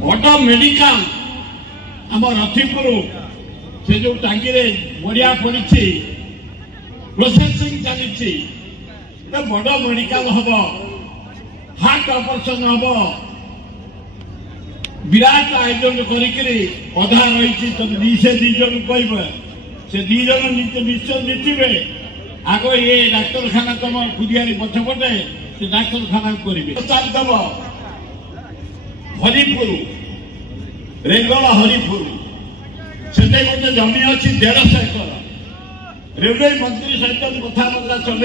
बड़ मेडिकल आम रथिपुर से जो टांगी बढ़िया पड़ी प्रोसेसिंग चली बड़ मेडिकल हम हार्ट ऑपरेशन हम विराट आयोजन करा रही से दीज कह से दीज निश्चय जीतवे आग ये डाक्तखाना तुम खुदियारी पछपटे से डाक्तखाना करेंगे दब हरिपुर रेलगड़ हरिपुर से गोटे जमी अच्छी 150 एकर रेलवे मंत्री सहित कथबार्ता चल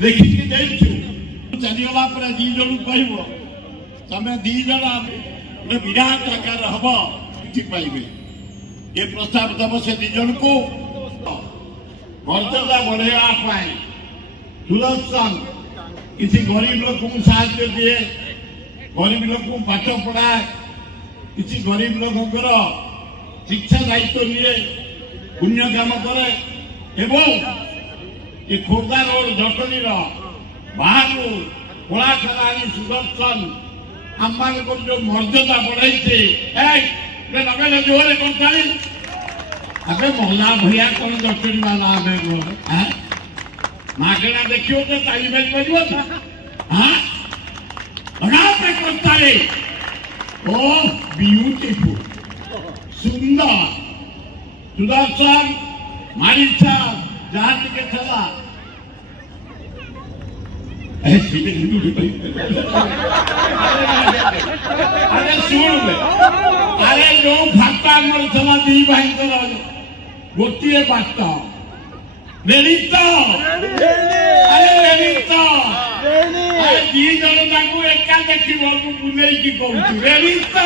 देखिकी चलीगला दीज कह तमें दीज गोटे विराट आकार हम पाइबे ये प्रस्ताव दब से दीज को मर्यादा बढ़ावा सुदर्शन किसी गरीब लोक साहाय्य दिए गरीब लोक पाठ पढ़ाए किसी गरीब लोकर शिक्षा दायित्व निए पुण्य काम करे ये खोर्धा रोड जटनी बाहर कलाकार सुदर्शन आम मान जो मर्यादा बढ़ाई लगे जोरे कर अबे मोहल्ला भैया कौन जटनी वाला मागणा देखियो तो ताली बज पड़े ओ ब्यूटीफुल सुंदर सुदर्शन मारिछा जहाँ टिके चला अरे शुण अरे जो फाटा मरला दी भाई गोटे बाट रेडी तो अरे दीज एका देखिए बुले कहूँ रेडी तो